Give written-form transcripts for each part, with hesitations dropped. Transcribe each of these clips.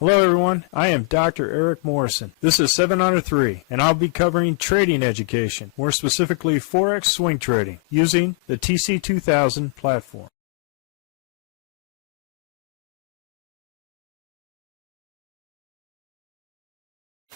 Hello everyone, I am Dr. Eric Morrison. This is 7 Under 3, and I'll be covering trading education, more specifically Forex swing trading, using the TC2000 platform.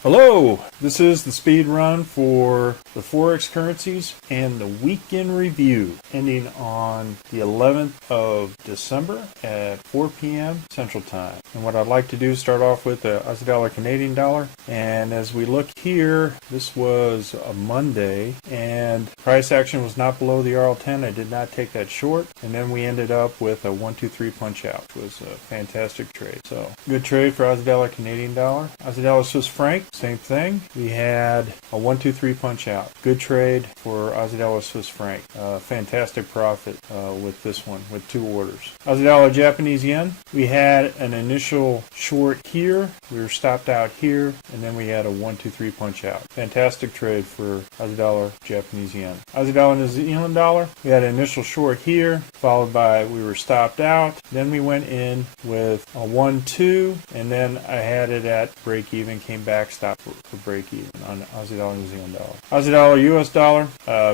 Hello, this is the speed run for the Forex currencies and the weekend review ending on the 11th of December at 4 p.m. Central Time. And what I'd like to do is start off with the Aussie dollar Canadian dollar. And as we look here, this was a Monday and price action was not below the RL10. I did not take that short. And then we ended up with a 1-2-3 punch out, which was a fantastic trade. So good trade for Aussie dollar Canadian dollar. Aussie dollar Swiss franc. Same thing. We had a 1-2-3 punch out. Good trade for Aussie dollar Swiss franc. Fantastic profit with this one with two orders. Aussie dollar Japanese yen. We had an initial short here. We were stopped out here, and then we had a 1-2-3 punch out. Fantastic trade for Aussie dollar Japanese yen. Aussie dollar New Zealand dollar. We had an initial short here, followed by we were stopped out. Then we went in with a 1-2, and then I had it at break even. Came back, stopped for break even on Aussie dollar New Zealand dollar. Aussie dollar US dollar,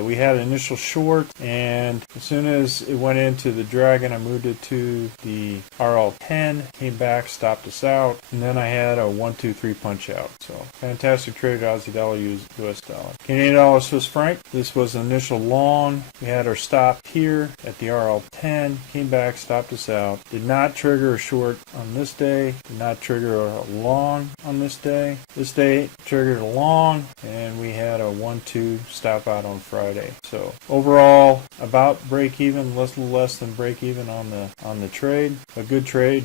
we had an initial short, and as soon as it went into the dragon, I moved it to the RL10, came back, stopped us out, and then I had a 1-2-3 punch out. So fantastic trade Aussie dollar US dollar. Canadian dollar Swiss franc, this was an initial long. We had our stop here at the RL10, came back, stopped us out. Did not trigger a short on this day, did not trigger a long on this day. This day triggered a long, and we had a 1-2 stop out on Friday. So overall, about break even, little less than break even on the trade. A good trade.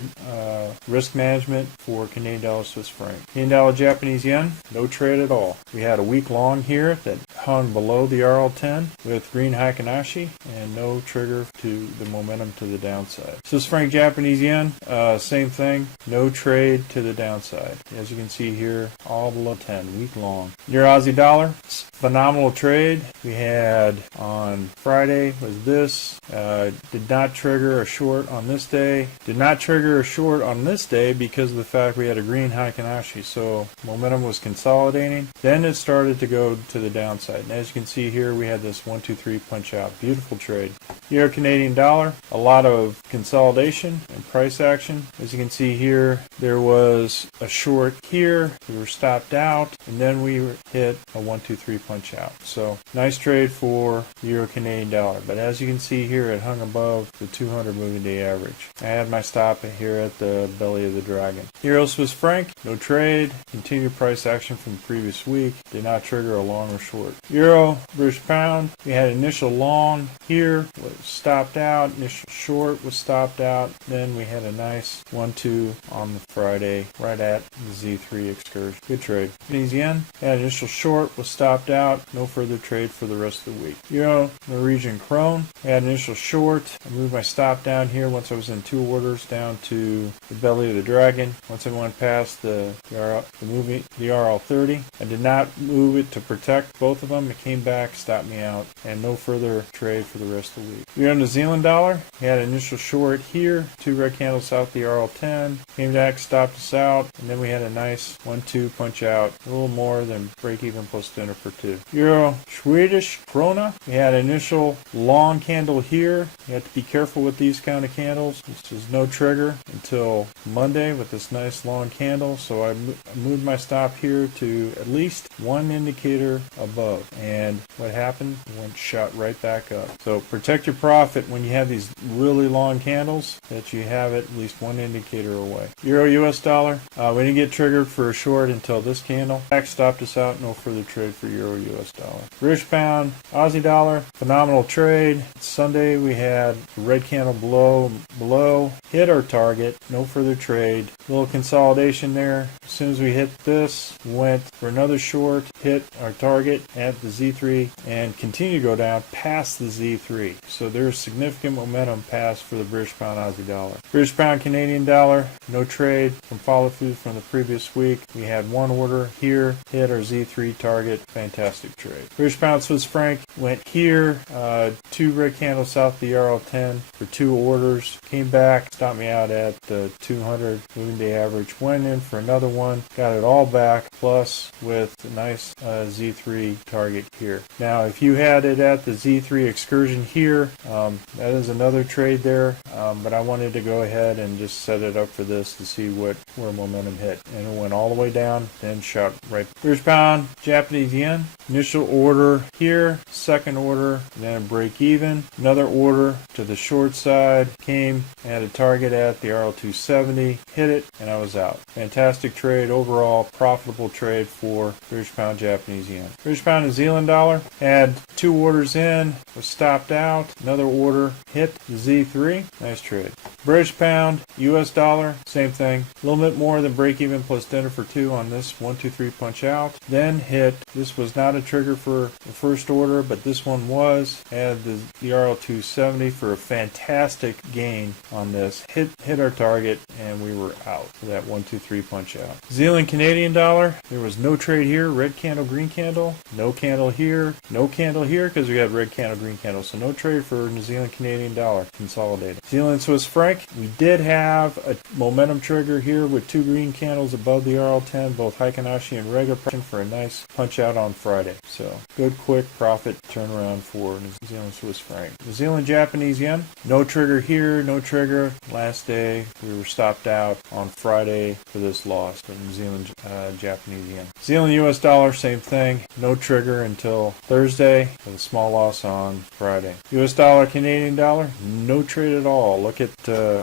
Risk management for Canadian dollar Swiss franc. Canadian dollar Japanese yen, no trade at all. We had a week long here that hung below the RL10 with green Heikin-Ashi and no trigger to the momentum to the downside. Swiss franc Japanese yen, same thing, no trade to the downside. As you can see here, all below 10, week long. Your Aussie dollar, phenomenal trade. We had on Friday was this, did not trigger a short on this day, did not trigger a short on this day because of the fact we had a green Heikin-Ashi, so momentum was consolidating. Then it started to go to the downside, and as you can see here, we had this 1-2-3 punch out. Beautiful trade. Euro Canadian dollar, a lot of consolidation and price action. As you can see here, there was a short here, we were stopped out, and then we hit a 1-2-3 punch out. So nice trade for the Euro Canadian dollar, but as you can see here, it hung above the 200 moving day average. I had my stop here at the belly of the dragon. Euro Swiss franc, no trade. Continued price action from the previous week. Did not trigger a long or short. Euro British pound, we had initial long here, was stopped out. Initial short was stopped out. Then we had a nice 1-2 on the Friday, right at the Z3 excursion. Good trade. Japanese yen, had initial short, was stopped out. No further trade for the rest of the week. Euro Norwegian krone, had initial short. I moved my stop down here once I was in two orders down to the belly of the dragon. Once I went past the RL30, I did not move it to protect both of them. It came back, stopped me out, and no further trade for the rest of the week. We have New Zealand dollar. We had an initial short here, two red candles south the RL10, came back, stopped us out, and then we had a nice 1-2 punch out, a little more than break even plus dinner for two. Euro Swedish krona. We had an initial long candle here. You have to be careful with these kind of candles. This is no trigger until Monday with this nice long candle, so I moved my stop here to at least one indicator above, and what happened? It went shot right back up. So protect your profit when you have these really long candles, that you have at least one indicator away. Euro US dollar, we didn't get triggered for a short until this candle. Back stopped us out, no further trade for Euro US dollar. British pound, Aussie dollar, phenomenal trade. Sunday we had a red candle below, hit our target, no further trade. Little consolidation there. As soon as we hit this, went for another short, hit our target at the Z3, and continue to go down past the Z3. So there's significant momentum past for the British pound Aussie dollar. British pound Canadian dollar, no trade from follow through from the previous week. We had one order here here, hit our Z3 target. Fantastic trade. British pound Swiss franc went here, 2 red candles south of the RL10 for 2 orders. Came back, stopped me out at the 200 moving day average. Went in for another one, got it all back, plus with a nice Z3 target here. Now, if you had it at the Z3 excursion here, that is another trade there, but I wanted to go ahead and just set it up for this to see where momentum hit. And it went all the way down, then shot right. British pound, Japanese yen. Initial order here, second order, then break even. Another order to the short side, came, had a target at the RL270, hit it, and I was out. Fantastic trade, overall profitable trade for British pound, Japanese yen. British pound, New Zealand dollar, had 2 orders in, was stopped out. Another order hit the Z3, nice trade. British pound, US dollar, same thing. A little bit more than break even plus dinner for 2 on this 1, 2, 3 punch out. Then hit, this was not a trigger for the first order, but this one was. Had the RL270 for a fantastic gain on this. Hit our target, and we were out for that 1, 2, 3 punch out. Zealand Canadian dollar, there was no trade here. Red candle, green candle. No candle here. No candle here because we had red candle, green candle. So no trade for New Zealand Canadian dollar consolidated. Zealand Swiss franc, we did have a momentum trigger here with 2 green candles above the RL10, both Heikinashi and Rega for a nice punch out on Friday. So good quick profit turnaround for New Zealand Swiss franc. New Zealand Japanese yen, no trigger here, no trigger. Last day we were stopped out on Friday for this loss for New Zealand Japanese yen. New Zealand US dollar, same thing, no trigger until Thursday with a small loss on Friday. US dollar Canadian dollar, no trade at all. Look at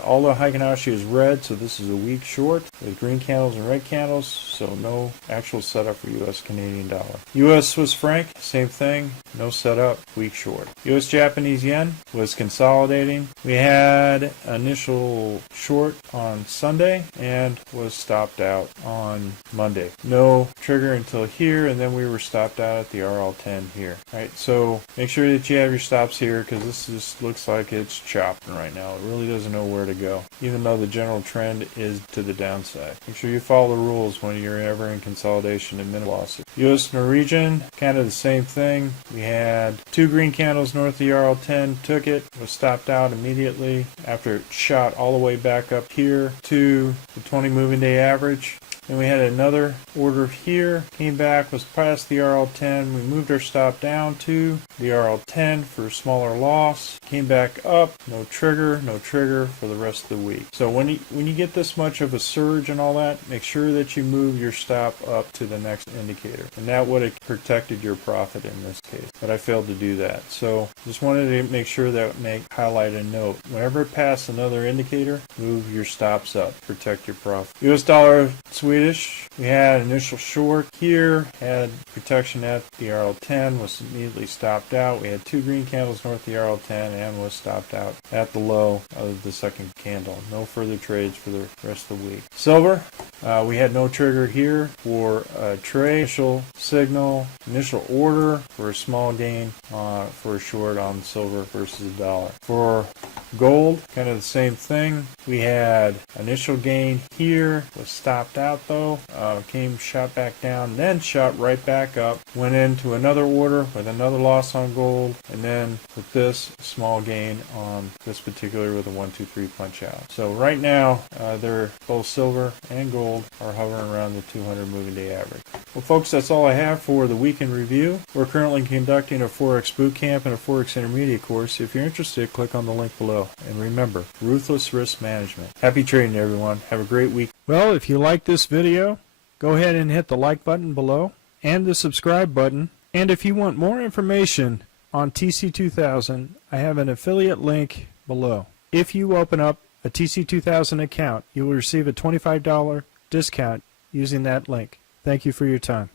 all the Heikinashi is red, so this is a weak short with green candles and red candles, so no actual setup for US Canadian dollar. US Swiss franc, same thing, no setup, weak short. US Japanese yen was consolidating. We had initial short on Sunday and was stopped out on Monday. No trigger until here, and then we were stopped out at the RL10 here. Alright, so make sure that you have your stops here because this just looks like it's chopping right now. It really doesn't know where to go, even though the general trend is to the downside. Make sure you follow the rules when you're ever in consolidation and minute losses. US Norwegian, kind of the same thing. We had 2 green candles north of the RL10, took it, was stopped out immediately after it shot all the way back up here to the 20 moving day average. Then we had another order here, came back, was past the RL10. We moved our stop down to the RL10 for a smaller loss. Came back up, no trigger for the rest of the week. So when you get this much of a surge and all that, make sure that you move your stop up to the next indicator. And that would have protected your profit in this case. But I failed to do that. So just wanted to make sure that highlight a note. Whenever it passes another indicator, move your stops up. Protect your profit. US dollar Swedish, we had initial short here, had protection at the RL10, was immediately stopped out. We had 2 green candles north of the RL10 and was stopped out at the low of the second candle. No further trades for the rest of the week. Silver, we had no trigger here for a trade. Initial signal, initial order for a small gain for a short on silver versus the dollar. For gold, kind of the same thing. We had initial gain here, was stopped out though, shot back down, then shot right back up, went into another order with another loss on gold, and then with this small gain on this particular with a 1, 2, 3 punch out. So right now, they're both silver and gold are hovering around the 200 moving day average. Well folks, that's all I have for the weekend review. We're currently conducting a Forex boot camp and a Forex intermediate course. If you're interested, click on the link below. And remember, ruthless risk management. Happy trading everyone. Have a great week. Well, if you like this video, go ahead and hit the like button below and the subscribe button. And if you want more information on TC2000, I have an affiliate link below. If you open up a TC2000 account, you will receive a $25 discount using that link. Thank you for your time.